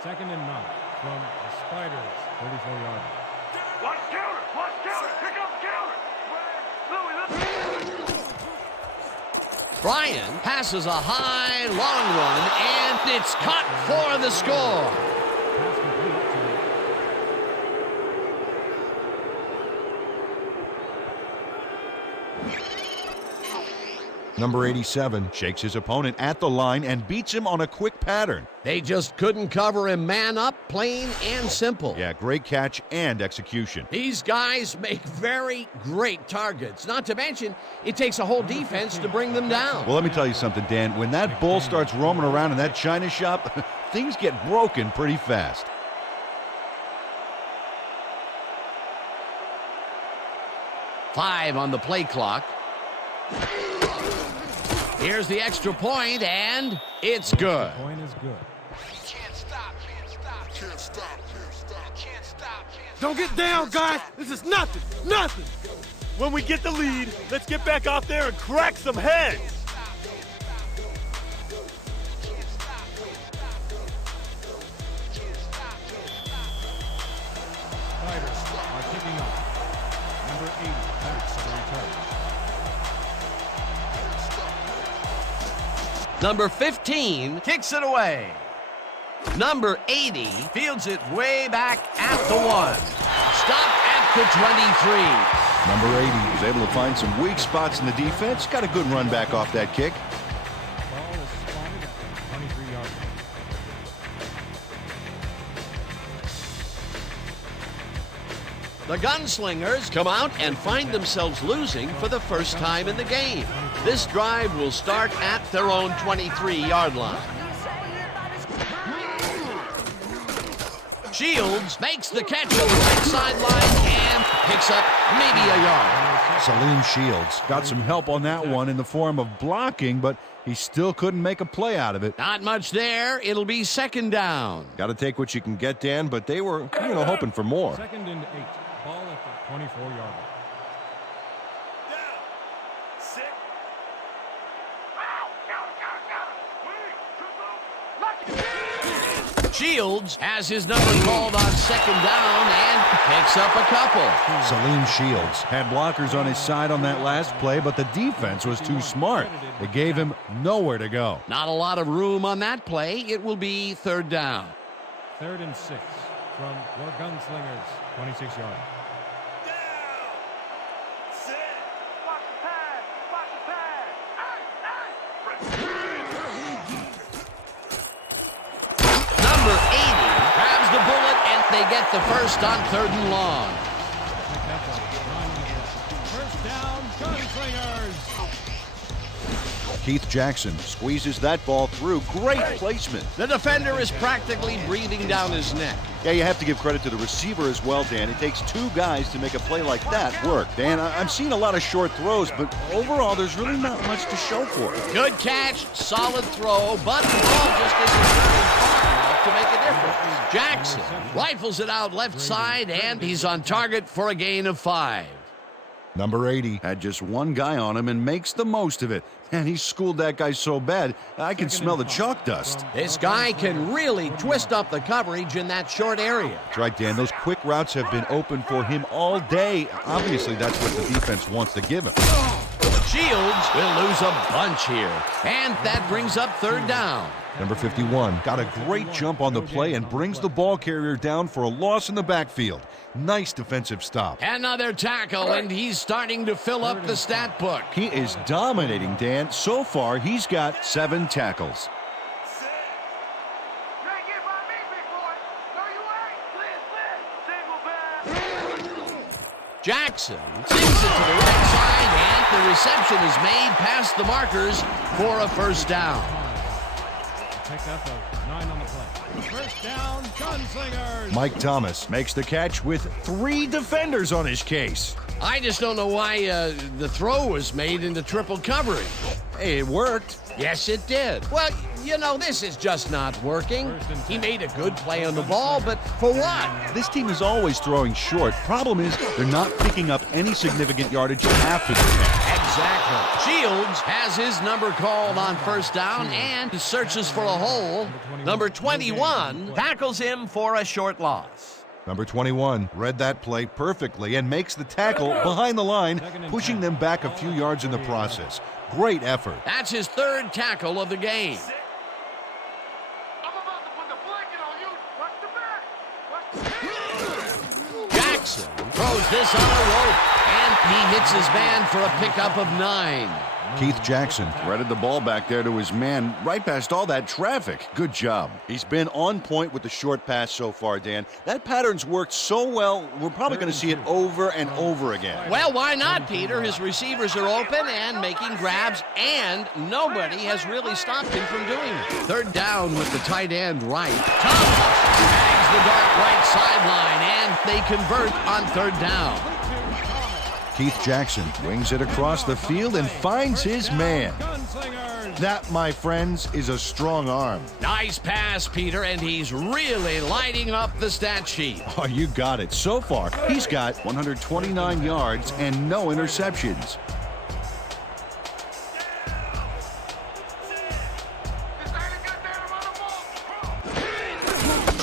Second and 9 from the Spiders, 34-yard line. Watch counter! Watch counter! Pick up counter! Louis, Bryan passes a high, long one, and it's caught for the score. Pass complete to Number 87 shakes his opponent at the line and beats him on a quick pattern. They just couldn't cover him man up, plain and simple. Yeah, great catch and execution. These guys make very great targets. Not to mention, it takes a whole defense to bring them down. Well, let me tell you something, Dan. When that bull starts roaming around in that china shop, things get broken pretty fast. Five on the play clock. Here's the extra point, and it's good. point is good. Don't get down, guys. This is nothing. Nothing. When we get the lead, let's get back out there and crack some heads. Spiders are kicking off. Number 80 back for the return. Number 15 kicks it away. Number 80 fields it way back at the 1. Stop at the 23. Number 80 was able to find some weak spots in the defense. Got a good run back off that kick. Ball is spotted at the 23-yard line. The Gunslingers come out and find themselves losing for the first time in the game. This drive will start at their own 23-yard line. Shields makes the catch on the right sideline and picks up maybe a yard. Salim Shields got some help on that one in the form of blocking, but he still couldn't make a play out of it. Not much there. It'll be second down. Got to take what you can get, Dan, but they were, hoping for more. Second and 8. Ball at the 24-yard line. Down. Sit. Shields has his number called on second down and picks up a couple. Salim Shields had blockers on his side on that last play, but the defense was too smart. It gave him nowhere to go. Not a lot of room on that play. It will be third down. Third and 6 from your Gunslingers, 26-yard line. Down. Sit. Watch the pad! Watch the pad! Number 80 grabs the bullet, and they get the first on third and long. First down, Gunslingers. Keith Jackson squeezes that ball through. Great placement. The defender is practically breathing down his neck. Yeah, you have to give credit to the receiver as well, Dan. It takes two guys to make a play like that work. Dan, I'm seeing a lot of short throws, but overall, there's really not much to show for it. Good catch, solid throw, but the ball just isn't moving far enough to make a difference. Jackson rifles it out left side, and he's on target for a gain of 5. Number 80 had just one guy on him and makes the most of it. And he schooled that guy so bad, I can smell the chalk dust. This guy can really twist up the coverage in that short area. That's right, Dan. Those quick routes have been open for him all day. Obviously, that's what the defense wants to give him. Shields will lose a bunch here, and that brings up third down. Number 51 got a great jump on the play and brings the ball carrier down for a loss in the backfield. Nice defensive stop. Another tackle, and he's starting to fill up the stat book. He is dominating, Dan. So far, he's got 7 tackles. Sit. You ain't get by me, big boy! No, you ain't! Single bad! Jackson sings it to the right side, and the reception is made past the markers for a first down. Pick up a 9 on the play. First down, Gunslingers. Mike Thomas makes the catch with 3 defenders on his case. I just don't know why the throw was made into triple coverage. Hey, it worked. Yes, it did. Well, you know, this is just not working. He made a good play on the ball, but for what? This team is always throwing short. Problem is, they're not picking up any significant yardage after the catch. Exactly. Shields has his number called on first down and searches for a hole. Number 21 tackles him for a short loss. Number 21 read that play perfectly and makes the tackle behind the line, pushing them back a few yards in the process. Great effort. That's his third tackle of the game. I'm about to put the blanket on you. Watch the back. Jackson throws this on a rope, and he hits his man for a pickup of 9. Keith Jackson threaded the ball back there to his man right past all that traffic. Good job. He's been on point with the short pass so far, Dan. That pattern's worked so well, we're probably going to see it over and over again. Well, why not, Peter? His receivers are open and making grabs, and nobody has really stopped him from doing it. Third down with the tight end right. Thomas bags the dart right sideline, and they convert on third down. Keith Jackson wings it across the field and finds his man. That, my friends, is a strong arm. Nice pass, Peter, and he's really lighting up the stat sheet. Oh, you got it. So far, he's got 129 yards and no interceptions.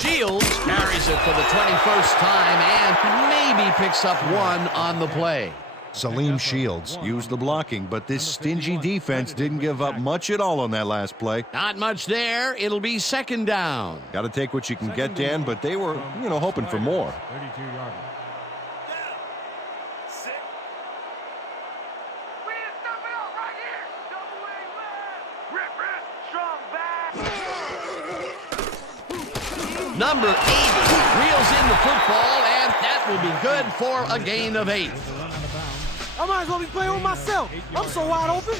Shields carries it for the 21st time and maybe picks up one on the play. Salim Shields used the blocking, but this stingy defense didn't give up much at all on that last play. Not much there. It'll be second down. Got to take what you can get, Dan, but they were, hoping for more. 32-yarder. We ain't stopping out right here. Double A left. Rip, strong back. Number 80 reels in the football, and that will be good for a gain of 8. I might as well be playing with myself. I'm so wide open.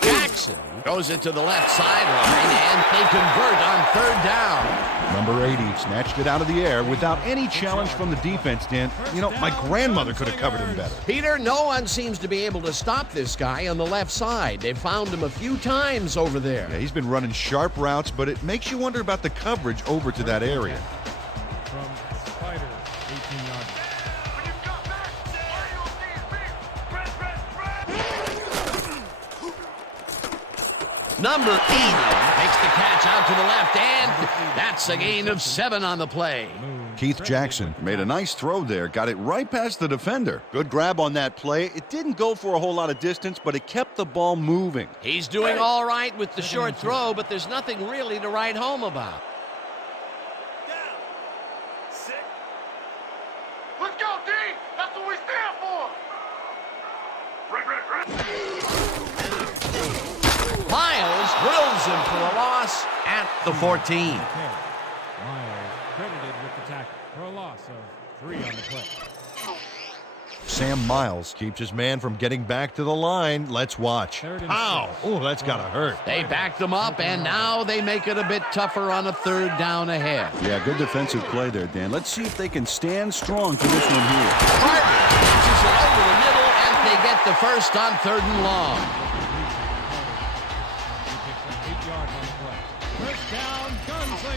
Jackson goes it to the left sideline, and they convert on third down. Number 80 snatched it out of the air without any challenge from the defense, Dan. My grandmother could have covered him better. Peter, no one seems to be able to stop this guy on the left side. They've found him a few times over there. Yeah, he's been running sharp routes, but it makes you wonder about the coverage over to that area. From Spider, 18-yarder. When you come back, all you'll see is me. Press. Number 80 makes the catch out to the left, and that's a gain of 7 on the play. Keith Jackson made a nice throw there, got it right past the defender. Good grab on that play. It didn't go for a whole lot of distance, but it kept the ball moving. He's doing all right with the short throw, but there's nothing really to write home about. Let's go, D. That's what we stand for. Miles drills him for a loss at the 14. Miles credited with the tackle for a loss of 3 on the play. Sam Miles keeps his man from getting back to the line. Let's watch. Ow! Oh, that's gotta hurt. They backed him up, and now they make it a bit tougher on a third down ahead. Yeah, good defensive play there, Dan. Let's see if they can stand strong for this one here. Carter pitches it over the middle, and they get the first on third and long.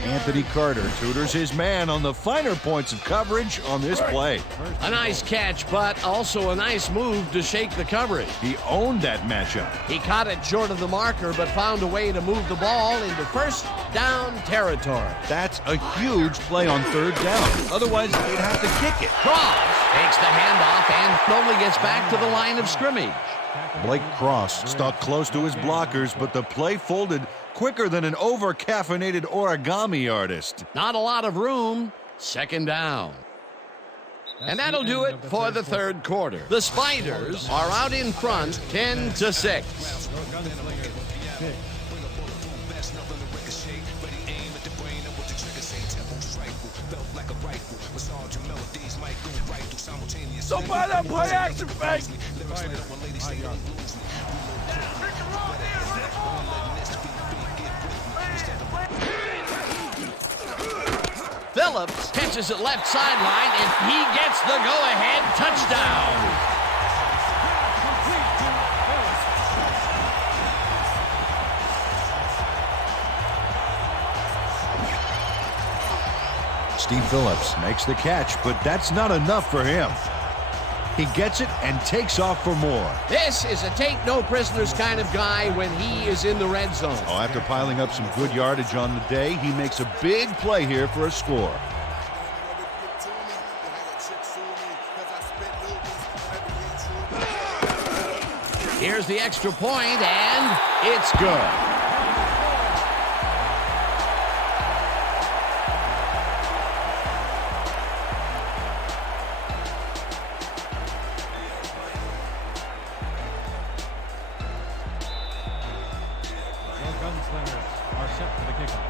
Anthony Carter tutors his man on the finer points of coverage on this play. A nice catch, but also a nice move to shake the coverage. He owned that matchup. He caught it short of the marker, but found a way to move the ball into first down territory. That's a huge play on third down. Otherwise, they'd have to kick it. Cross takes the handoff and only gets back to the line of scrimmage. Blake Cross stuck close to his blockers, but the play folded quicker than an over-caffeinated origami artist. Not a lot of room. Second down. And that'll do it for the third quarter. The Spiders are out in front 10-6. Somebody that play action fake. Phillips catches it left sideline, and he gets the go-ahead touchdown. Steve Phillips makes the catch, but that's not enough for him. He gets it and takes off for more. This is a take-no-prisoners kind of guy when he is in the red zone. Oh, after piling up some good yardage on the day, he makes a big play here for a score. Here's the extra point, and it's good. Gunslingers are set for the kickoff.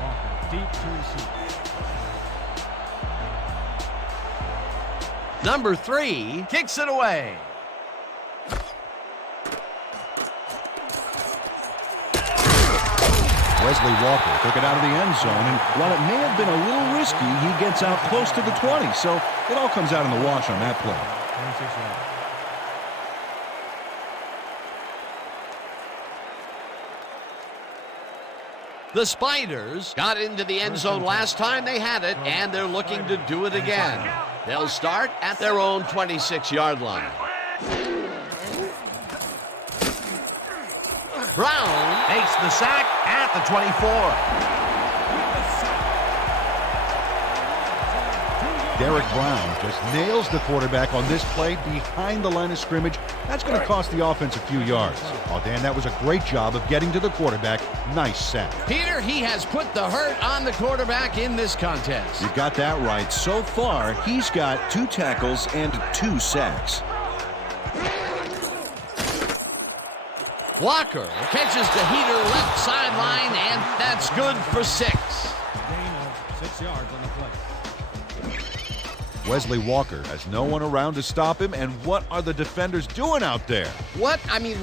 Walker deep to receive. Number 3 kicks it away. Wesley Walker took it out of the end zone, and while it may have been a little risky, he gets out close to the 20, so it all comes out in the wash on that play. 26 yards. The Spiders got into the end zone last time they had it, and they're looking to do it again. They'll start at their own 26-yard line. Brown makes the sack at the 24. Derek Brown just nails the quarterback on this play behind the line of scrimmage. That's going to cost the offense a few yards. Oh, Dan, that was a great job of getting to the quarterback. Nice sack. Peter, he has put the hurt on the quarterback in this contest. You got that right. So far, he's got 2 tackles and 2 sacks. Walker catches the heater left sideline, and that's good for 6. Gain of 6 yards on the play. Wesley Walker has no one around to stop him, and what are the defenders doing out there? What? I mean,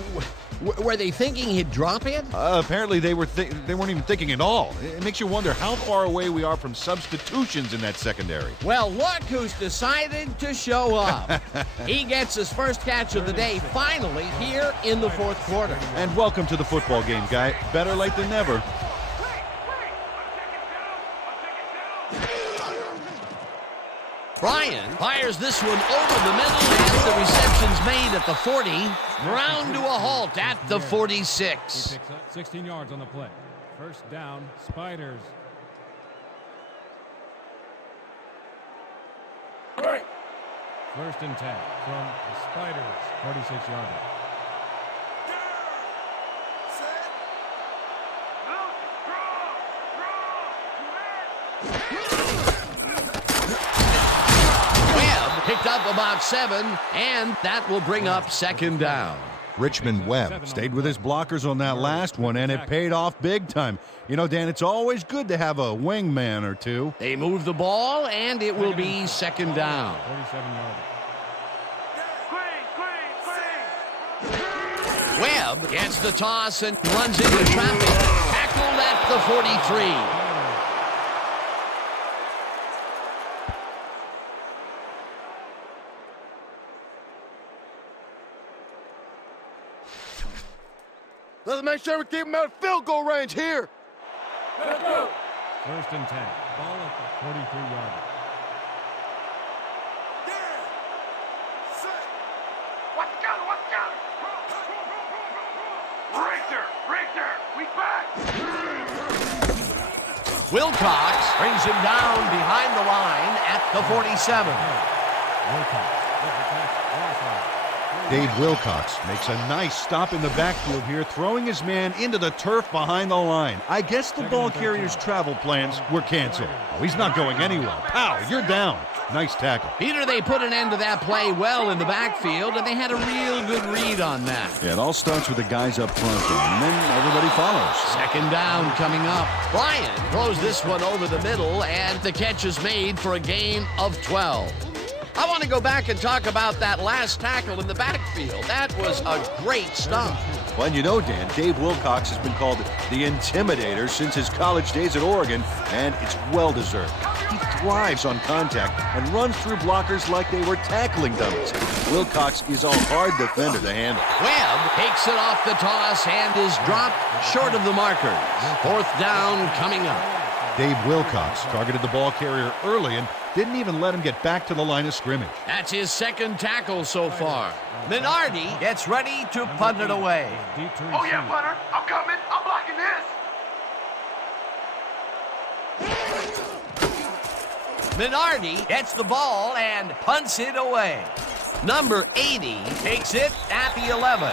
were they thinking he'd drop it? Apparently they weren't even thinking at all. It makes you wonder how far away we are from substitutions in that secondary. Well, look who's decided to show up. He gets his first catch of the day finally here in the 4th quarter. And welcome to the football game, guy. Better late than never. Bryan fires this one over the middle, and the reception's made at the 40. Brown to a halt at the 46. He picks up 16 yards on the play. First down, Spiders. First and 10 from the Spiders, 46-yard line. Picked up about 7, and that will bring up 2nd down. Richmond Webb stayed with his blockers on that last one, and it paid off big time. You know, Dan, it's always good to have a wingman or two. They move the ball, and it will be 2nd down. 47-yard. Webb gets the toss and runs into traffic. Tackled at the 43. Let's make sure we keep him out of field goal range here. Let's go. First and 10. Ball at the 43-yard line. Wilcox brings him down behind the line at the 47. Wilcox with the catch. Dave Wilcox makes a nice stop in the backfield here, throwing his man into the turf behind the line. I guess the ball carrier's travel plans were canceled. Oh, he's not going anywhere. Pow, you're down. Nice tackle. Peter, they put an end to that play well in the backfield, and they had a real good read on that. Yeah, it all starts with the guys up front, and then everybody follows. Second down coming up. Bryant throws this one over the middle, and the catch is made for a gain of 12. I want to go back and talk about that last tackle in the backfield. That was a great stop. Well, and you know, Dan, Dave Wilcox has been called the Intimidator since his college days at Oregon, and it's well-deserved. He thrives on contact and runs through blockers like they were tackling dummies. Wilcox is a hard defender to handle. Webb takes it off the toss and is dropped short of the markers. Fourth down coming up. Dave Wilcox targeted the ball carrier early and didn't even let him get back to the line of scrimmage. That's his second tackle so far. Minardi gets ready to punt it away. Oh yeah, punter. I'm coming. I'm blocking this. Minardi gets the ball and punts it away. Number 80 takes it at the 11.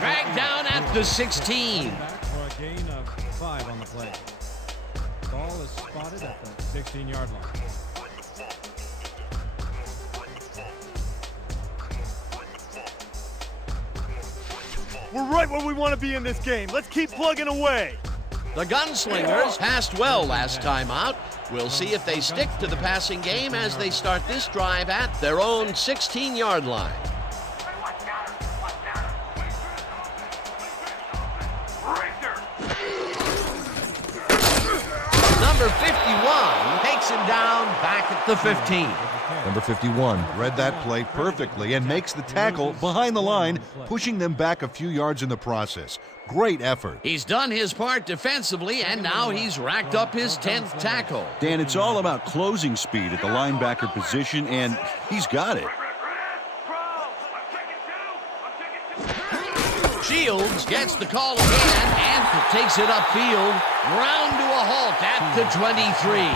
Dragged down at the 16. For a gain of 5 on the play. Ball is spotted at the 16-yard line. We're right where we want to be in this game. Let's keep plugging away. The Gunslingers passed well last time out. We'll see if they stick to the passing game as they start this drive at their own 16-yard line. Number 51 takes him down back at the 15. Number 51 read that play perfectly and makes the tackle behind the line, pushing them back a few yards in the process. Great effort. He's done his part defensively, and now he's racked up his 10th tackle. Dan, it's all about closing speed at the linebacker position, and he's got it. Shields gets the call again and takes it upfield, round to a halt at the 23.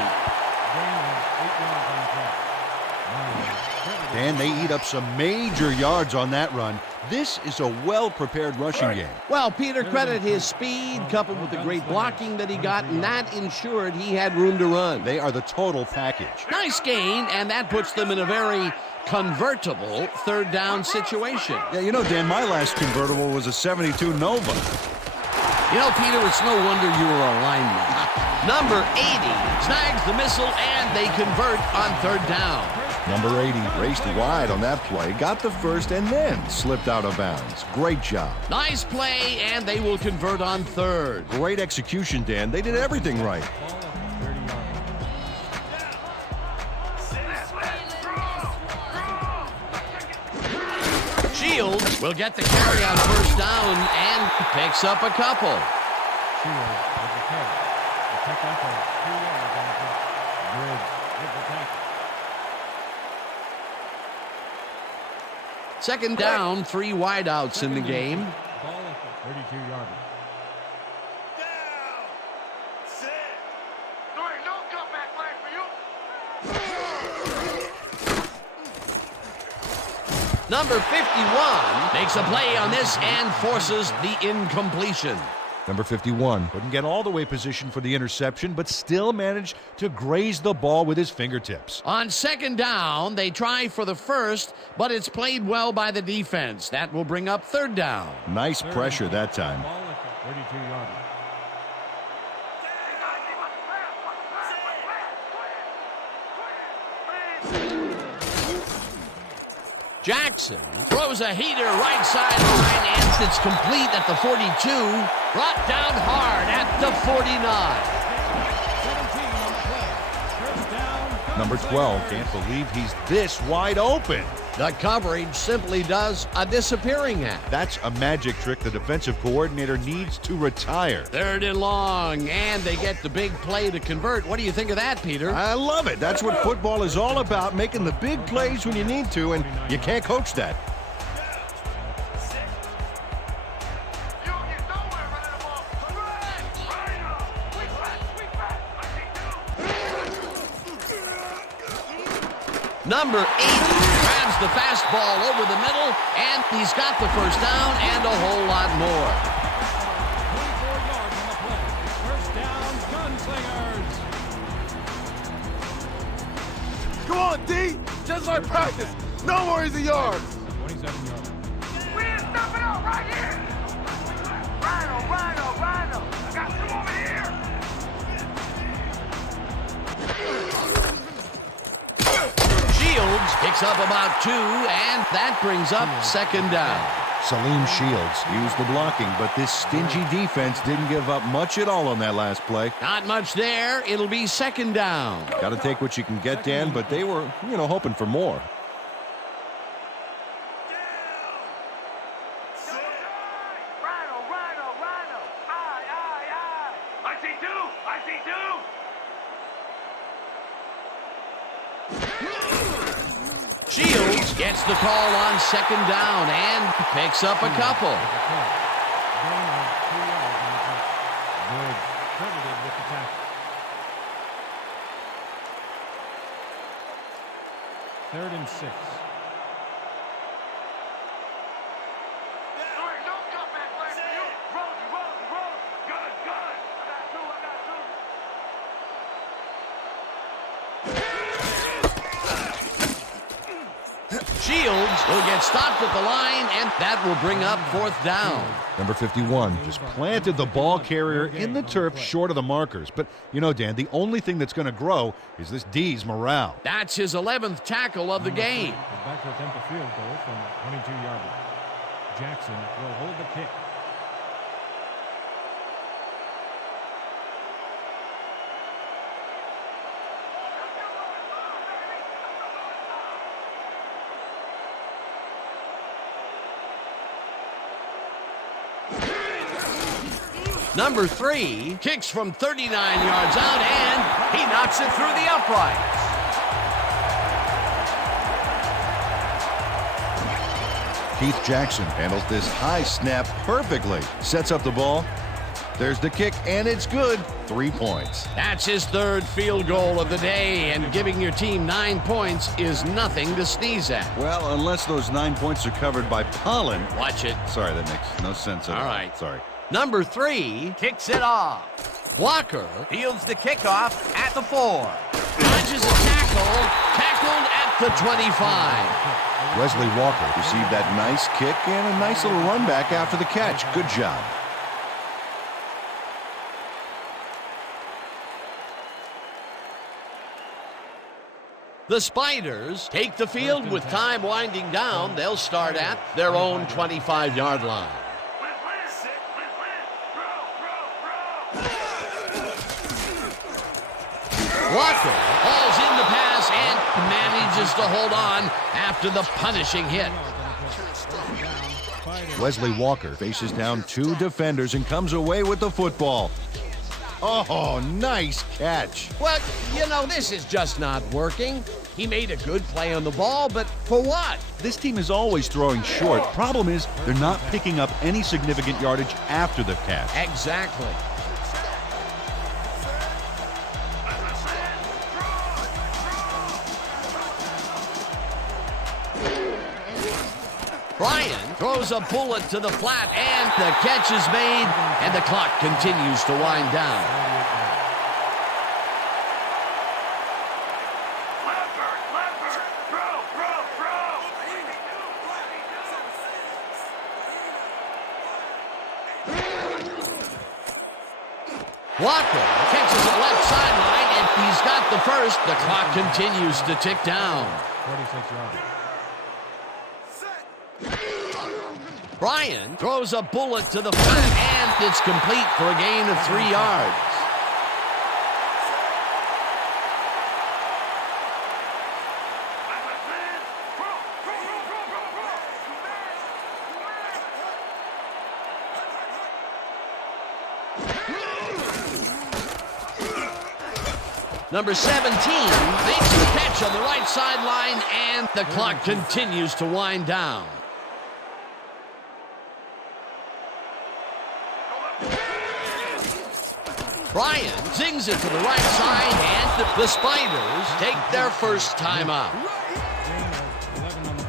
Dan, they eat up some major yards on that run. This is a well-prepared rushing game. Well, Peter, credit his speed coupled with the great blocking that he got, and that ensured he had room to run. They are the total package. Nice gain, and that puts them in a very convertible third down situation. Yeah, you know, Dan, my last convertible was a 72 Nova. You know, Peter, it's no wonder you were a lineman. Number 80 snags the missile, and they convert on third down. Number 80 raced wide on that play, got the first, and then slipped out of bounds. Great job. Nice play, and they will convert on third. Great execution, Dan. They did everything right. Shields will get the carry on first down and picks up a couple. Shields with the carry. The pickup of 2 yards on the play. Briggs with the tackle. Second down, 3 wideouts in the game. Ball at the 32-yard line. Down. Sit. There ain't no comeback plan for you. Number 51 makes a play on this and forces the incompletion. Number 51 couldn't get all the way positioned for the interception, but still managed to graze the ball with his fingertips. On second down, they try for the first, but it's played well by the defense. That will bring up third down. Nice pressure that time. Ball at the 32-yard line. Jackson throws a heater right sideline, and it's complete at the 42. Brought down hard at the 49. Number 12 can't believe he's this wide open. The coverage simply does a disappearing act. That's a magic trick the defensive coordinator needs to retire. Third and long, and they get the big play to convert. What do you think of that, Peter? I love it. That's what football is all about, making the big plays when you need to, and you can't coach that. Number 8 Jabs the fastball over the middle, and he's got the first down and a whole lot more. 24 yards on the play. First down, Gunslingers. Come on, D. Just like practice. No more easy yards. 27 yards. We didn't stop it out right here. Rhino. I got some over here. Shields picks up about 2, and that brings up second down. Salim Shields used the blocking, but this stingy defense didn't give up much at all on that last play. Not much there. It'll be second down. Got to take what you can get, Dan, but they were, hoping for more. Rhino. Aye. I see two. Shields gets the call on second down and picks up a couple. Gain of 2 yards on the play. Good. Credited with the tackle. Third and 6. No cutback play for you. Roll. Good. I got two. Shields will get stopped at the line, and that will bring up fourth down. Number 51 just planted the ball carrier in the turf short of the markers. But, Dan, the only thing that's going to grow is this D's morale. That's his 11th tackle of the game. Is back to attempt a field goal from 22 yards. Jackson will hold the kick. Number 3 kicks from 39 yards out, and he knocks it through the uprights. Keith Jackson handles this high snap perfectly. Sets up the ball. There's the kick, and it's good. 3 points. That's his third field goal of the day, and giving your team 9 points is nothing to sneeze at. Well, unless those 9 points are covered by pollen. Watch it. Sorry, that makes no sense at all. All right. Sorry. Number 3 kicks it off. Walker fields the kickoff at the 4. Dodges a tackle. Tackled at the 25. Wesley Walker received that nice kick and a nice little run back after the catch. Good job. The Spiders take the field with time winding down. They'll start at their own 25-yard line. Walker falls in the pass and manages to hold on after the punishing hit. Wesley Walker faces down 2 defenders and comes away with the football. Oh, nice catch. Well, this is just not working. He made a good play on the ball, but for what? This team is always throwing short. Problem is, they're not picking up any significant yardage after the catch. Exactly. Ryan throws a bullet to the flat, and the catch is made, and the clock continues to wind down. Walker catches it left sideline, and he's got the first. The clock continues to tick down. 46 yards. Ryan throws a bullet to the flat, and it's complete for a gain of 3 yards. Number 17 makes the catch on the right sideline, and the clock continues to wind down. Ryan zings it to the right side, and the Spiders take their first timeout. Gain of 11 on the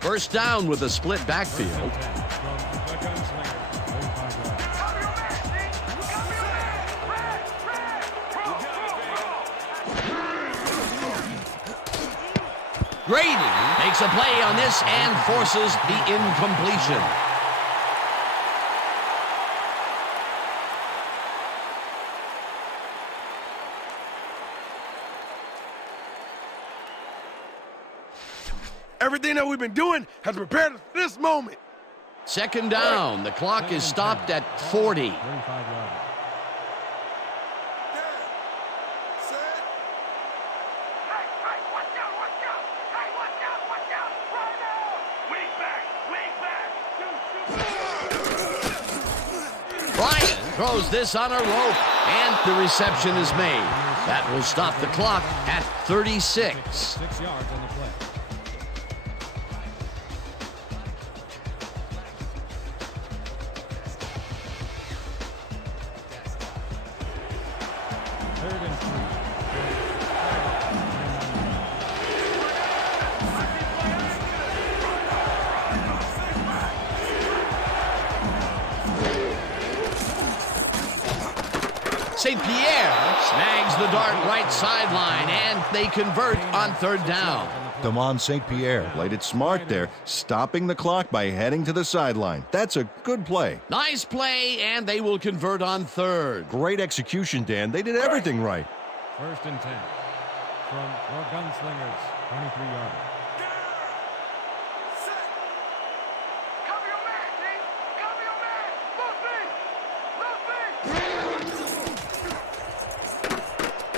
First down with a split backfield. From the Gunslingers, 35 yards. Cover your man, D. Cover your man. Red, red. Roll. Grady makes a play on this and forces the incompletion. Everything that we've been doing has prepared us for this moment. Second down. The clock is stopped at 40. 35 yards. Hey, watch out, watch out. Hey, watch out, watch out. Right now. Wing back. Bryant throws this on a rope, and the reception is made. That will stop the clock at 36. 6 yards on the play. Third and 3. St. Pierre snags the dart right sideline, and they convert on third down. Damon St. Pierre played it smart there, stopping the clock by heading to the sideline. That's a good play. Nice play, and they will convert on third. Great execution, Dan. They did everything right. First and 10. From your Gunslingers, 23 yards. Cover your man, D. Cover your man.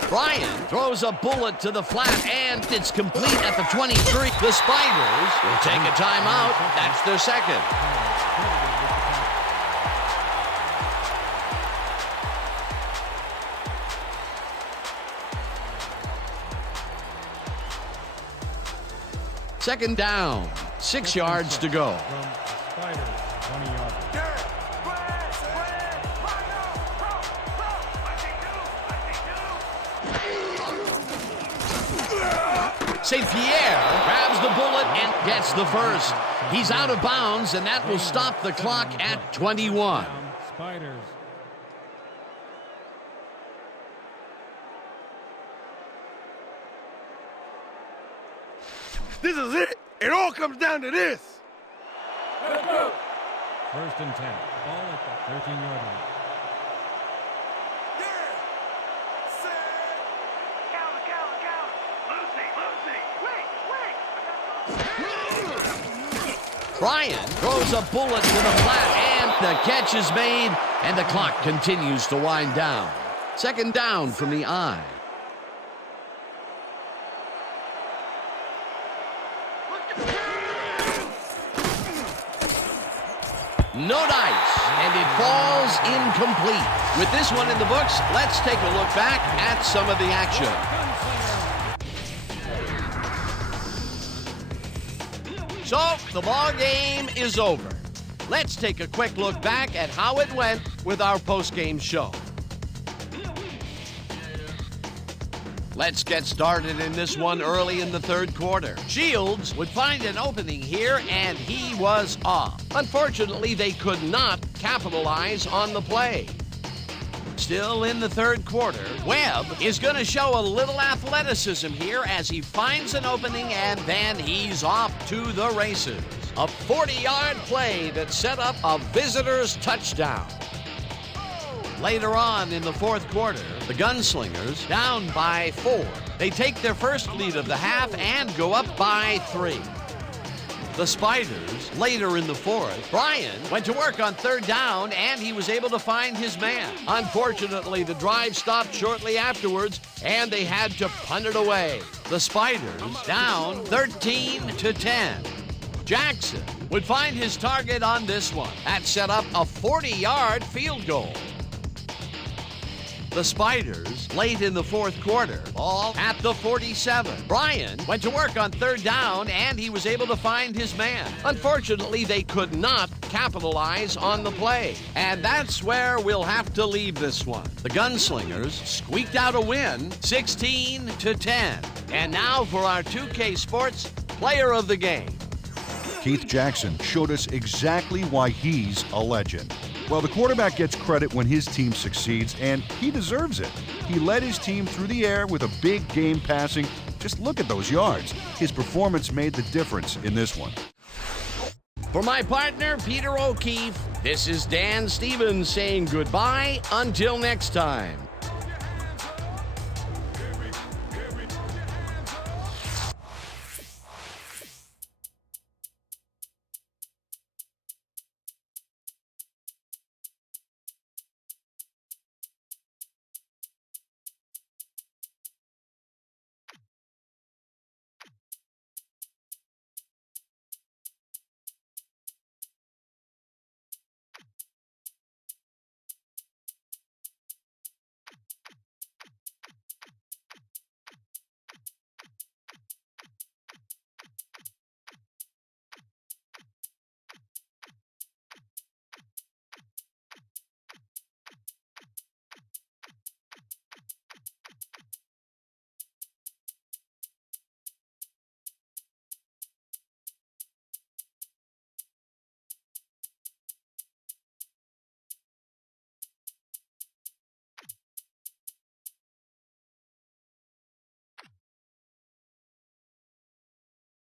Bryant throws a bullet to the flat, and it's complete at the 23. The Spiders will take a timeout. That's their second. Second down, 6 yards to go. From Spiders, 20 yards. St. Pierre grabs the bullet and gets the first. He's out of bounds, and that will stop the clock at 21. Spiders. This is it. It all comes down to this. First and 10. Ball at the 13-yard line. Bryant throws a bullet to the flat, and the catch is made, and the clock continues to wind down. Second down from the eye. No dice, and it falls incomplete. With this one in the books, let's take a look back at some of the action. So, the ball game is over. Let's take a quick look back at how it went with our post-game show. Let's get started in this one early in the third quarter. Shields would find an opening here, and he was off. Unfortunately, they could not capitalize on the play. Still in the third quarter, Webb is going to show a little athleticism here as he finds an opening, and then he's off to the races. A 40-yard play that set up a visitor's touchdown. Later on in the fourth quarter, the Gunslingers down by 4. They take their first lead of the half and go up by 3. The Spiders, later in the fourth, Bryant went to work on third down, and he was able to find his man. Unfortunately, the drive stopped shortly afterwards, and they had to punt it away. The Spiders down 13-10. Jackson would find his target on this one. That set up a 40-yard field goal. The Spiders, late in the fourth quarter, ball at the 47. Bryant went to work on third down, and he was able to find his man. Unfortunately, they could not capitalize on the play. And that's where we'll have to leave this one. The Gunslingers squeaked out a win, 16-10. And now for our 2K Sports Player of the Game. Keith Jackson showed us exactly why he's a legend. Well, the quarterback gets credit when his team succeeds, and he deserves it. He led his team through the air with a big game passing. Just look at those yards. His performance made the difference in this one. For my partner, Peter O'Keefe, this is Dan Stevens saying goodbye until next time.